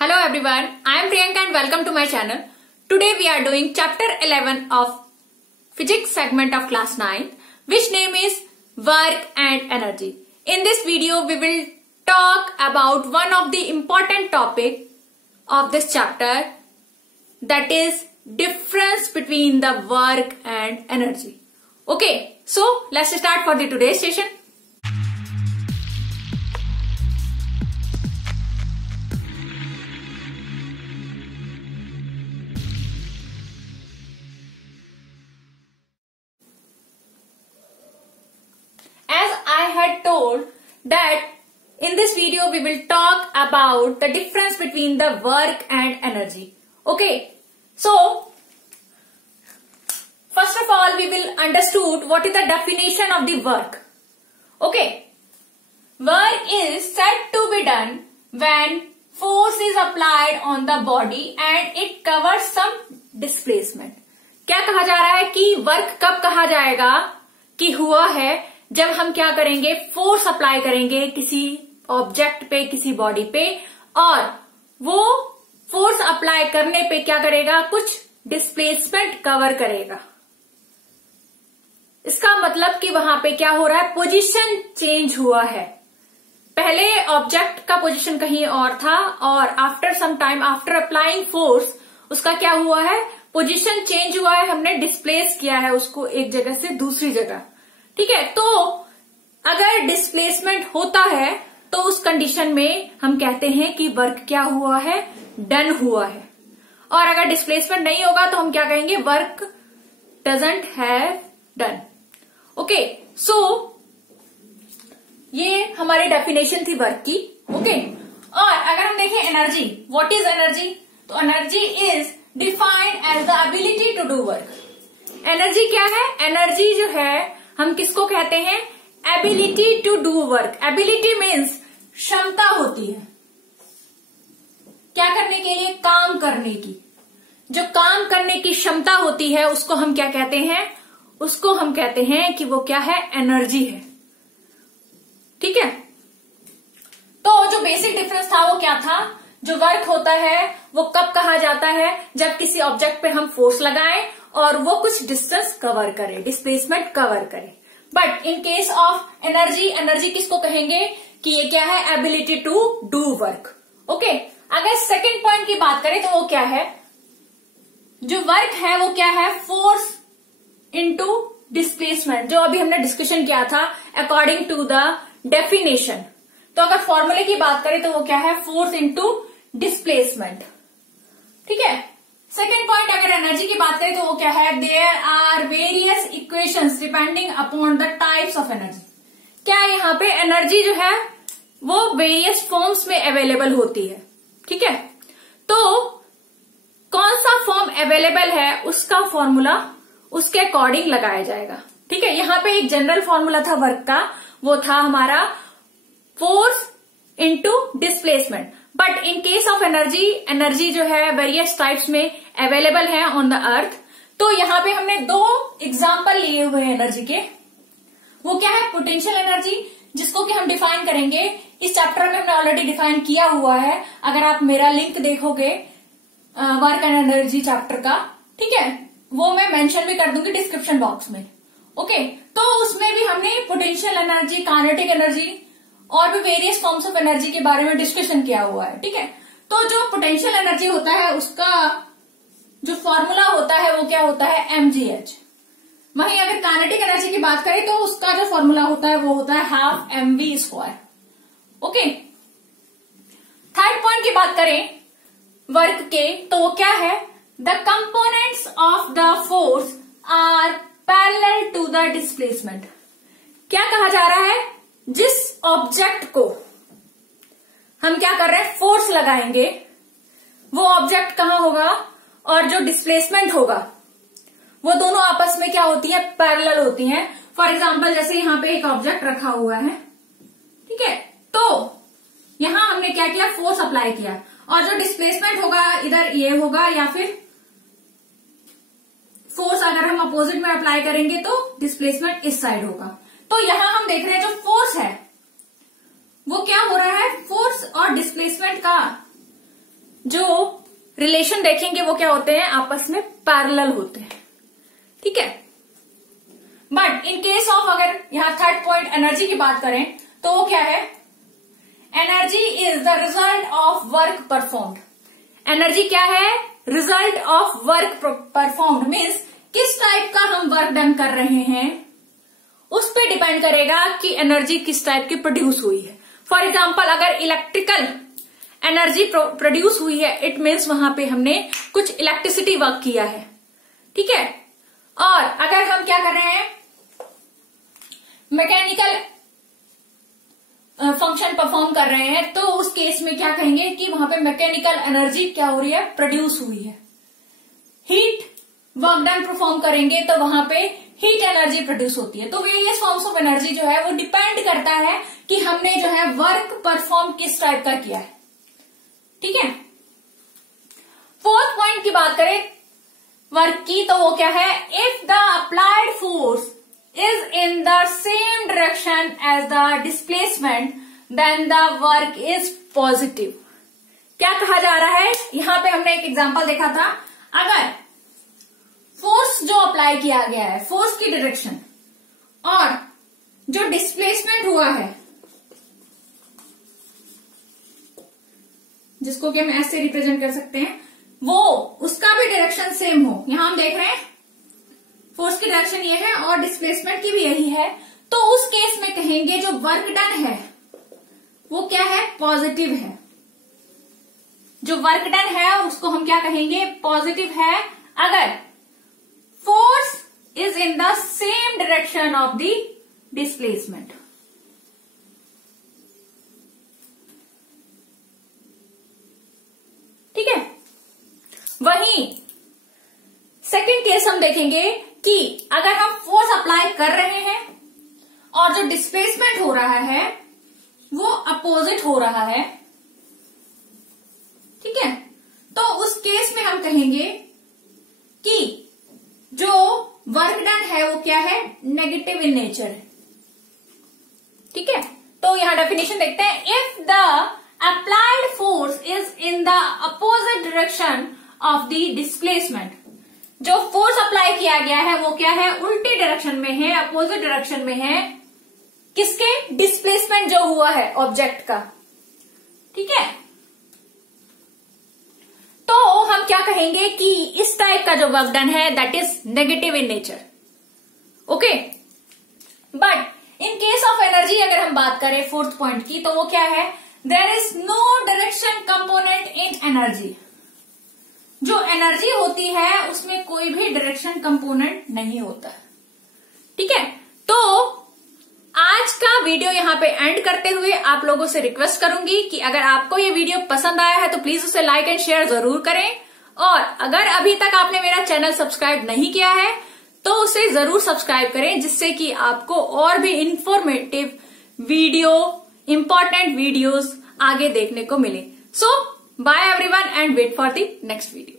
Hello everyone, I am Priyanka and welcome to my channel. Today we are doing chapter 11 of physics segment of class 9, which name is work and energy. In this video we will talk about one of the important topic of this chapter, that is difference between the work and energy. Okay, so let's start for the today's session. I had told that in this video we will talk about the difference between the work and energy. Okay, so first of all we will understood what is the definition of the work. Okay, work is said to be done when force is applied on the body and it covers some displacement. क्या कहा जा रहा है कि work कब कहा जाएगा कि हुआ है, जब हम क्या करेंगे, फोर्स अप्लाई करेंगे किसी ऑब्जेक्ट पे, किसी बॉडी पे, और वो फोर्स अप्लाई करने पे क्या करेगा, कुछ डिस्प्लेसमेंट कवर करेगा. इसका मतलब कि वहां पे क्या हो रहा है, पोजीशन चेंज हुआ है. पहले ऑब्जेक्ट का पोजीशन कहीं और था और after some time, after applying force, उसका क्या हुआ है, पोजीशन चेंज हुआ है, हमने डिस्प्लेस किया है उसको एक जगह से दूसरी जगह. ठीक है, तो अगर डिस्प्लेसमेंट होता है तो उस कंडीशन में हम कहते हैं कि वर्क क्या हुआ है, डन हुआ है. और अगर डिस्प्लेसमेंट नहीं होगा तो हम क्या कहेंगे, work doesn't have done. Okay, so ये हमारी डेफिनेशन थी वर्क की. ओके, और अगर हम देखें एनर्जी, व्हाट इज एनर्जी, तो energy is defined as the ability to do work. Energy क्या है, एनर्जी जो है हम किसको कहते हैं, ability to do work. Ability means क्षमता होती है क्या करने के लिए, काम करने की. जो काम करने की क्षमता होती है उसको हम क्या कहते हैं, उसको हम कहते हैं कि वो क्या है, एनर्जी है. ठीक है, तो जो बेसिक डिफरेंस था वो क्या था, जो वर्क होता है वो कब कहा जाता है, जब किसी ऑब्जेक्ट पे हम फोर्स लगाएं और वो कुछ डिस्टेंस कवर करे, डिस्प्लेसमेंट कवर करे. But in case of energy, energy किसको कहेंगे कि ये क्या है, ability to do work. Okay, अगर सेकंड पॉइंट की बात करें तो वो क्या है, जो वर्क है वो क्या है, फोर्स इनटू डिस्प्लेसमेंट, जो अभी हमने डिस्कशन किया था अकॉर्डिंग टू द डेफिनेशन. तो अगर फॉर्मूले की बात करें तो वो क्या है, फोर्स इनटू डिस्प्लेसमेंट. ठीक है, सेकेंड पॉइंट अगर एनर्जी की बात करें तो वो क्या है, there are various equations depending upon the types of energy. क्या यहाँ पे एनर्जी जो है वो वेरियस फॉर्म्स में अवेलेबल होती है. ठीक है, तो कौन सा फॉर्म अवेलेबल है उसका फॉर्मूला उसके अकॉर्डिंग लगाया जाएगा. ठीक है, यहाँ पे एक जनरल फॉर्मूला था वर्क का, वो था हमारा force into displacement. But in case of energy, energy जो है वेरियस टाइप्स में अवेलेबल है ऑन द अर्थ. तो यहाँ पे हमने दो एग्जाम्पल लिए हुए हैं एनर्जी के. वो क्या है, पोटेंशियल एनर्जी, जिसको कि हम डिफाइन करेंगे. इस चैप्टर में हमने ऑलरेडी डिफाइन किया हुआ है, अगर आप मेरा लिंक देखोगे वर्क एंड एनर्जी चैप्टर का, ठीक है, वो मैं मेंशन भी कर दूंगी डिस्क्रिप्शन बॉक्स में. ओके, तो उसमें भी हमने पोटेंशियल एनर्जी, काइनेटिक एनर्जी और भी वेरियस फॉर्म्स ऑफ एनर्जी के बारे में डिस्कशन किया हुआ है. ठीक है, तो जो पोटेंशियल एनर्जी होता है उसका जो फॉर्मूला होता है वो क्या होता है, mgh. वहीं अगर काइनेटिक एनर्जी की बात करें तो उसका जो फॉर्मूला होता है वो होता है half mv². Okay, third point की बात करें वर्क के तो वो क्या है, the components of the force are parallel to the displacement. क्या कहा जा रहा है, जिस ऑब्जेक्ट को हम क्या कर रहे हैं, फोर्स लगाएंगे, वो ऑब्जेक्ट कहां होगा और जो डिस्प्लेसमेंट होगा वो दोनों आपस में क्या होती है, पैरेलल होती हैं. फॉर एग्जांपल जैसे यहाँ पे एक ऑब्जेक्ट रखा हुआ है, ठीक है, तो यहां हमने क्या किया, फोर्स अप्लाई किया, और जो डिस्प्लेसमेंट होगा इधर ये होगा, या फिर फोर्स अगर हम अपोजिट में अप्लाई करेंगे तो डिस्प्लेसमेंट इस साइड होगा. तो यहां हम देख रहे हैं जो फोर्स है वो क्या हो रहा है, फोर्स और डिस्प्लेसमेंट का जो रिलेशन देखेंगे वो क्या होते हैं, आपस में पैरेलल होते हैं, ठीक है। बट इन केस ऑफ अगर यहां थर्ड पॉइंट एनर्जी की बात करें तो वो क्या है, energy is the result of work performed. Energy क्या है, result of work performed means किस टाइप का हम वर्क डन कर रहे हैं उस पर डिपेंड करेगा कि एनर्जी किस टाइप की प्रोड्यूस हुई है। फॉर एग्जाम्पल अगर इलेक्ट्रिकल एनर्जी प्रोड्यूस हुई है, इट मीन्स वहां पे हमने कुछ इलेक्ट्रिसिटी वर्क किया है, ठीक है। और अगर हम क्या कर रहे हैं, मैकेनिकल फंक्शन परफॉर्म कर रहे हैं, तो उस केस में क्या कहेंगे कि वहां पे मैकेनिकल एनर्जी क्या हो रही है, प्रोड्यूस हुई है। हीट वर्क डन परफॉर्म करेंगे तो वहां पे हीट एनर्जी प्रोड्यूस होती है। तो वेरियस फॉर्म्स ऑफ एनर्जी जो है वो डिपेंड करता है कि हमने जो है वर्क परफॉर्म किस टाइप का किया है, ठीक है। फोर्थ पॉइंट की बात करें वर्क की तो वो क्या है, if the applied force is in the same direction as the displacement then the work is positive। क्या कहा जा रहा है, यहां पे हमने एक एग्जांपल देखा था, अगर फोर्स जो अप्लाई किया गया है, फोर्स की डायरेक्शन और जो डिस्प्लेसमेंट हुआ है, जिसको कि हम ऐसे रिप्रेजेंट कर सकते हैं, वो उसका भी डायरेक्शन सेम हो। यहां हम देख रहे हैं फोर्स की डायरेक्शन ये है और डिस्प्लेसमेंट की भी यही है, तो उस केस में कहेंगे जो वर्क डन है वो क्या है, पॉजिटिव है। जो वर्क डन है उसको हम क्या कहेंगे, पॉजिटिव है, अगर force is in the same direction of the displacement. ठीक है। वहीं सेकंड केस हम देखेंगे कि अगर हम फोर्स अप्लाई कर रहे हैं और जो डिस्प्लेसमेंट हो रहा है वो अपोजिट हो रहा है, ठीक है, तो उस केस में हम कहेंगे कि जो वर्क डन है वो क्या है, नेगेटिव इन नेचर है, ठीक है। तो यहां डेफिनेशन देखते हैं, if the applied force is in the opposite direction of the displacement, जो फोर्स अप्लाई किया गया है वो क्या है, उल्टी डायरेक्शन में है, अपोजिट डायरेक्शन में है, किसके, डिस्प्लेसमेंट जो हुआ है ऑब्जेक्ट का, ठीक है। तो हम क्या कहेंगे कि इस टाइप का जो वर्क डन है that is negative in nature, okay. But in case of energy अगर हम बात करें फोर्थ पॉइंट की, तो वो क्या है, there is no direction component in energy. जो एनर्जी होती है उसमें कोई भी डायरेक्शन कंपोनेंट नहीं होता, ठीक है। तो आज का वीडियो यहां पे एंड करते हुए आप लोगों से रिक्वेस्ट करूंगी कि अगर आपको ये वीडियो पसंद आया है तो प्लीज उसे लाइक एंड शेयर जरूर करें, और अगर अभी तक आपने मेरा चैनल सब्सक्राइब नहीं किया है तो उसे जरूर सब्सक्राइब करें, जिससे कि आपको और भी इंफॉर्मेटिव वीडियो, इंपॉर्टेंट वीडियोस आगे देखने को मिले। So bye everyone and wait for the next video.